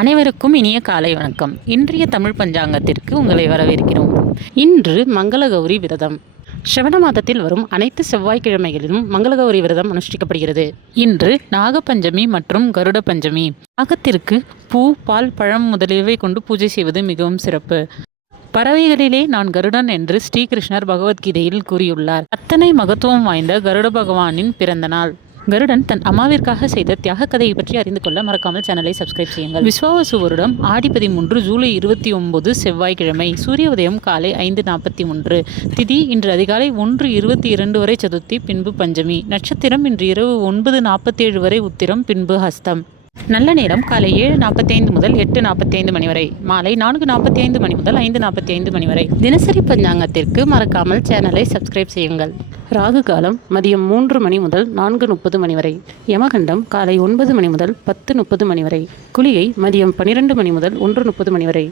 அனைவருக்கும் இனிய காலை வணக்கம். இன்றைய தமிழ் பஞ்சாங்கத்திற்கு உங்களை வரவேற்கிறோம். இன்று மங்களகௌரி விரதம். ஸ்ரவண மாதத்தில் வரும் அனைத்து செவ்வாய்க்கிழமைகளிலும் மங்களகௌரி விரதம் அனுஷ்டிக்கப்படுகிறது. இன்று நாகபஞ்சமி மற்றும் கருட பஞ்சமி. நாகத்திற்கு பூ, பால், பழம் முதலியவை கொண்டு பூஜை செய்வது மிகவும் சிறப்பு. பறவைகளிலே நான் கருடன் என்று ஸ்ரீகிருஷ்ணர் பகவத்கீதையில் கூறியுள்ளார். அத்தனை மகத்துவம் வாய்ந்த கருட பகவானின் பிறந்த நாள். கருடன் தன் அம்மாவிற்காக செய்த தியாக கதையை பற்றி அறிந்து கொள்ள மறக்காமல் சேனலை சப்ஸ்கிரைப் செய்யுங்கள். விஸ்வாவசு வருடம் ஆடி 13 ஜூலை 29 செவ்வாய்க்கிழமை. சூரிய உதயம் காலை 5:43. திதி இன்று அதிகாலை 1:22 வரை சதுர்த்தி, பின்பு பஞ்சமி. நட்சத்திரம் இன்று இரவு 9:47 வரை உத்திரம், பின்பு ஹஸ்தம். நல்ல நேரம் காலை 7:45 முதல் 8:45 மணி வரை. மாலை 4:45 மணி முதல் 5:45 மணி வரை. தினசரி பஞ்சாங்கத்திற்கு மறக்காமல் சேனலை சப்ஸ்கிரைப் செய்யுங்கள். ராகு காலம் மதியம் 3 மணி முதல் 4:30 மணி வரை. யமகண்டம் காலை 9 மணி முதல் 10:30 மணி வரை. குளிகை மதியம் 12 மணி முதல் 1:30 மணி வரை.